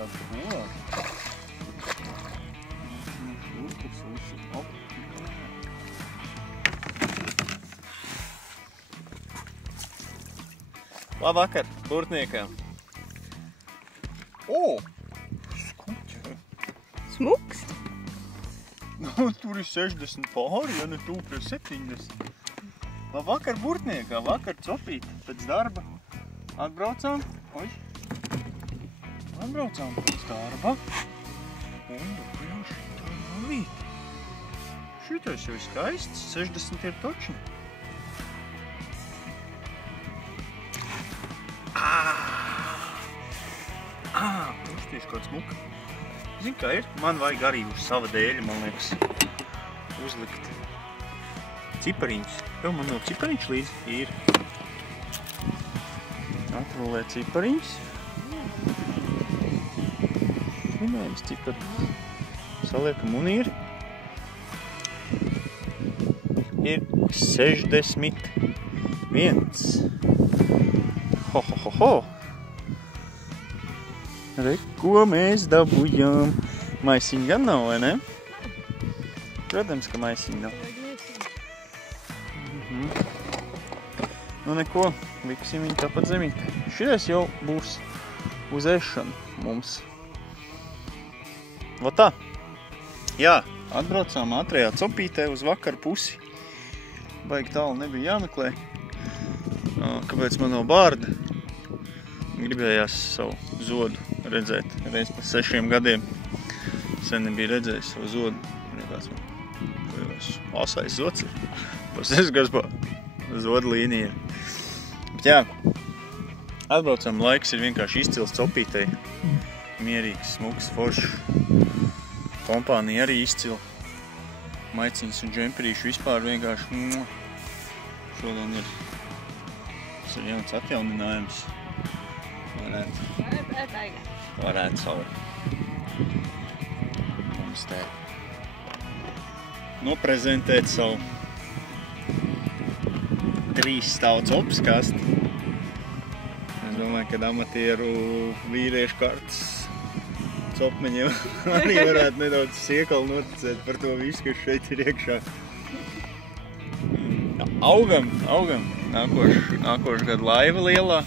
tāds kolārs. Labvakar, burtniekam. O! Skuķē. Smuks? Nu, tur ir 60 pāri, ja ne tu pie 70. Labvakar, burtniekam, vakar copīt pēc darba. Atbraucām. Oi. Atbraucām pēc darba. Un dabījām šitā navīt. Šitais jau ir skaists, 60 ir točni. Puštīši kaut smuka. Zini, kā ir? Man vajag arī uz sava dēļa, man liekas, uzlikt cipariņus. Jau man vēl cipariņš līdzi ir. Atrulē cipariņus. Minējums cipariņus. Saliekam un ir 61. Ho, ho, ho, ho. Re, ko mēs dabujām. Maisiņi gan nav, vai ne? Protams, ka maisiņi nav. Nu neko, liksim viņu tāpat zemītē. Šitais jau būs uz ēšanu mums. Va tā. Jā, atbraucām ātrajā copītē uz vakaru pusi. Baigi tālu nebija jāmeklē. Kāpēc man nav bārda? Gribējās savu zodu redzēt. Reiz pa 6 gadiem sen nebija redzējis savu zodu. Nekāds man asais zods ir. Pa 6 gadus pa zodu līnija. Bet jā, atbraucam, laiks ir vienkārši izcils copītei. Mierīgs, smuks, foršs. Kompānija arī izcila. Maiciņas un džemperīši vispār vienkārši. Šodien ir jauns atjauninājums. Varētu savu mums te noprezentēt savu 3 stāvu copas kasti. Es domāju, ka amatieru vīriešu kārtas copmeņiem arī varētu nedaudz siekalu noticēt par to visu, kas šeit ir iekšā. Augam. Nākošu gadu laiva lielā.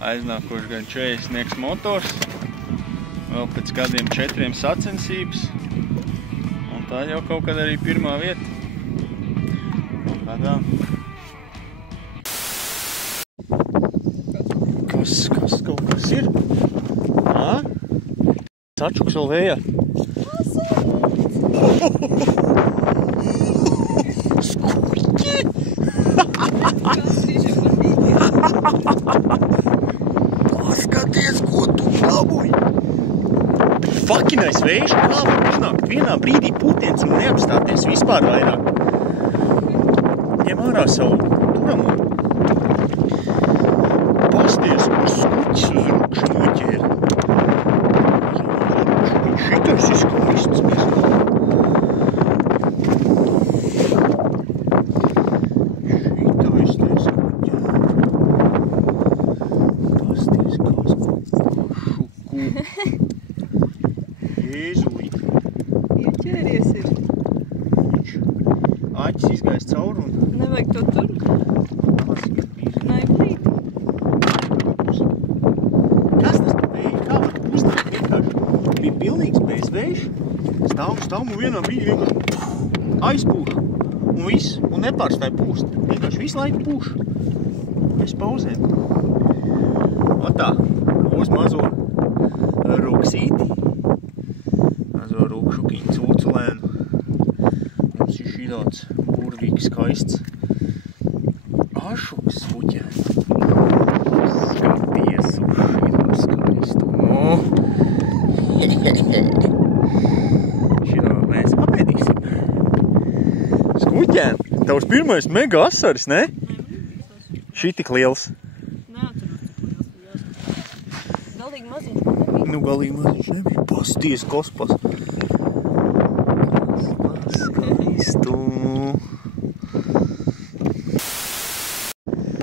Aiznākošu gadu 40 motors. Vēl pēc gadiem 4 sacensības. Un tā jau kaut kad arī pirmā vieta. Kādā? Kaut kas ir? Sačuks vēl vējā. Skuķi! Paskaties, ko tu dabūji! Fakinais vējš, kā var uznākt vienā brīdī pūtiens un neapstāties vispār vairāk. Ņem ārā savu turamo. Pasties, kur skuķis uz rukšu noķēra. Šitais ir skaists mēs kā. Šitais te skuķā. Pasties, kas šuku. Jēzuli. Ieķēries ir. Aķis izgājis cauri un... Nevajag to tur. Naiplīt. Kas tas pa vēju? Kā var uznākt vienkārši? Bija pilnīgs bez vējš. Stāv un vienā brīdī vienkārši aizpūš. Un viss. Un nepārstāja pūst. Vienkārši visu laiku pūš. Mēs pauzēm. Otā. Uz mazo ruksīti. Mazo rukšukiņu cūculēnu. Mums ir šitāds burvīgs skaists ašuks skuķēns. Skaties uz šitā skaistu. Šitā mēs apēdīsim. Skuķēn, tavs pirmais mega asaris, ne? Šitik liels. Galīgi maziņš nebija. Nu, galīgi maziņš nebija. Pasties, kospas. Skaistu.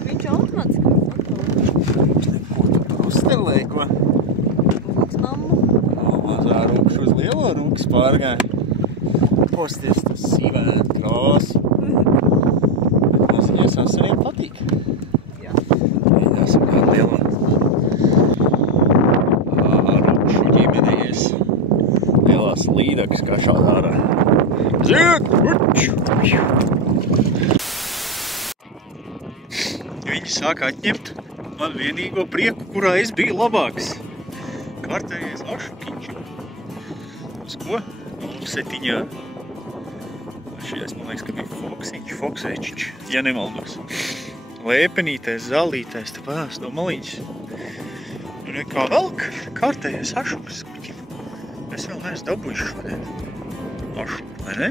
Viņš automātiski var fotoēt. Ko tu tur uzstelēji, ko? Uzliks mammu. rūkas pārgāja. Posties tas sīvēna krāsi. Maziņās asariem patīk. Jā. Mēģināsim kādu lielā. Rūkšu ģimenējies. Lielās līdakas kā šādā ārā. Ziet! Viņi sāka atņemt man vienīgo prieku, kurā es biju labāks. Kārtējies ašukiņš. Uz ko? Setiņā. Šies, man liekas, ka bija foksēčiņš, ja nemaldos. Lēpenītais, zālītais, tā pēc no maliņas. Un kā velk, kārtējies ašukas skuķi. Es vēl neesmu dabūjuši šodien. Ašuku, vai ne?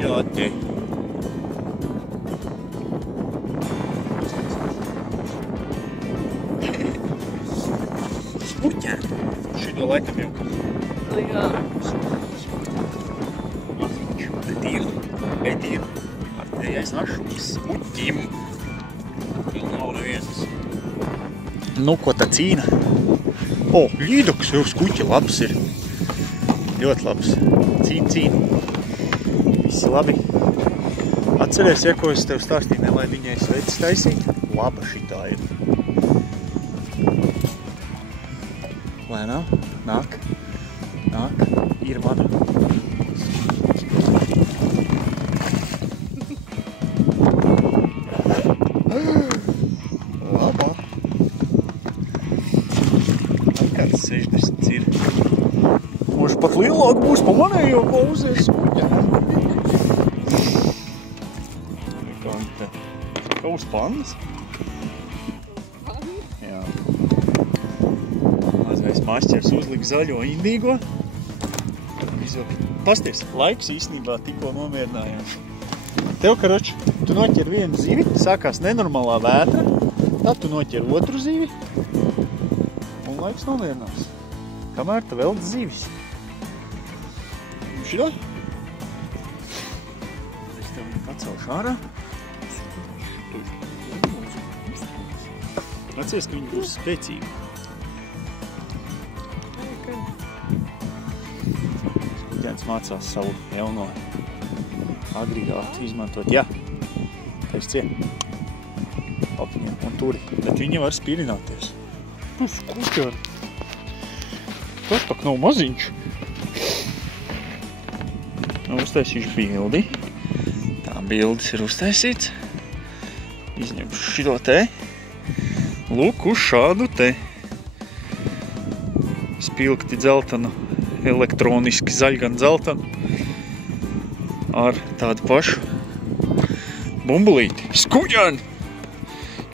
Šādi. Smuķēni. Šito laikam jau. Jā. Maziņš. Bedīru. Kārtējais ašuks. Smuķim. Vēl nav neviens. Nu, ko tā cīna? O, līdaks jau skuķi labs ir. Ļoti labs. Cīn. Visi labi. Atceries, ja ko es tev stāstīju, nelaid viņai sveicis taisīt? Laba šitā ir. Lai nav? Nāk. Ir mana. Labā. Kāds 60 ir. Moši pat lielāk būs pa manējo klausies skuķē. Kaus pandas? Jā. Mazais mašķers uzlika zaļo indīgo. Pasties, laiks īstenībā tikko nomierinājās. Tev, karoči, tu noķer vienu zivi, sākās nenormālā vētra, tad tu noķer otru zivi un laiks nomierinās. Kamēr tu velc zivis. Šito? Es tev viņu pacelšu ārā. Atceries, ka viņi būs spēcīgi. Skuģēns mācās savu jauno agregātu izmantot. Jā, taiscie. Papiņiem un turi. Bet viņi var spīrināties. Nu, skuģēni. Tas tak nav maziņš. Uztaisīšu bildi. Tā bildes ir uztaisīts. Izņemšu šito te. Lūk, uz šādu te. Spilgti dzeltenu, elektroniski zaļgan dzeltenu. Ar tādu pašu bumbulīti. Skuģēni!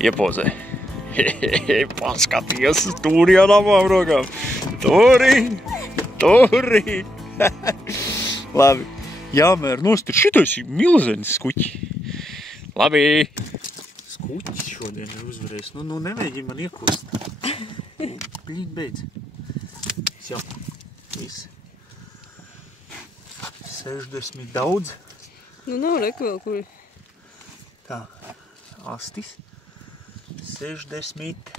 Iepozē. Hehehe, paskaties, turi ar abām rokām. Turi! Labi. Jāmēr nostir. Šitais ir milzenis skuķi. Labi. Skuķis šodien ir uzvarējis. Nu, nemēģini man iekust. Blīd beidz. Jā. Viss. 60 daudz. Nu, nav reka vēl kuri. Tā. Astis. 60.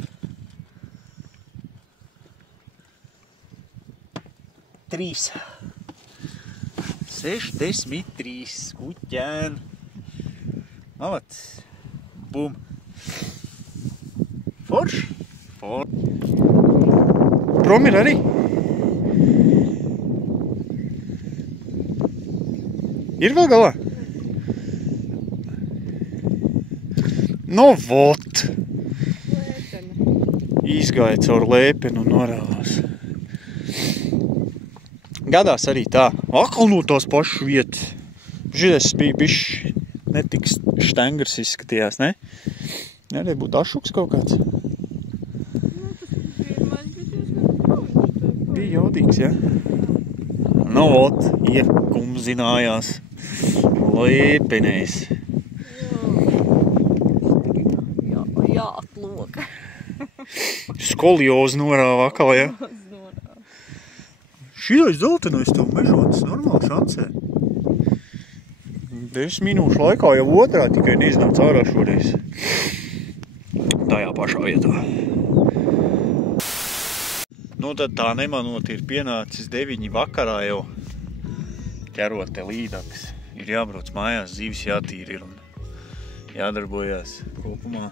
3. 63 skuķēni. Malats. Bum. Forši. Prom ir arī. Ir vēl galā? No vot. Izgāja caur lēpenu un norāvās. Gadās arī tā. Akal no tās pašas vietas. Šies bija bišķi netik štengrs izskatījās, ne? Arī būtu ašuks kaut kāds. Bija jaudīgs, ja? Nu, ot, iekumzinājās. Lēpenēs. Jā, atloka. Skoliozi norāva akal, ja? Šitais zeltenais tev mežotas normāli šancē. 10 minūšu laikā jau otrā, tikai neiznāca ārā šoreiz. Tajā pašā vietā. Nu tad tā nemanot ir pienācis 9 vakarā jau ķerot te līdakas. Ir jābrauc mājās, zīves jātīra ir un jādarbojās kopumā.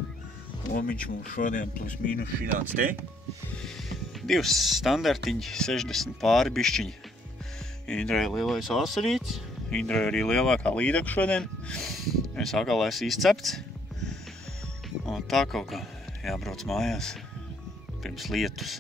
Omiņš mums šodien plus mīnus šināts te. 2 standartiņi, 60 pāri bišķiņi. Indrai lielais asarīts, Indrai arī lielākā līdaka šodien. Es akalēs izcepts. Un tā kaut kā jābrauc mājās pirms lietus.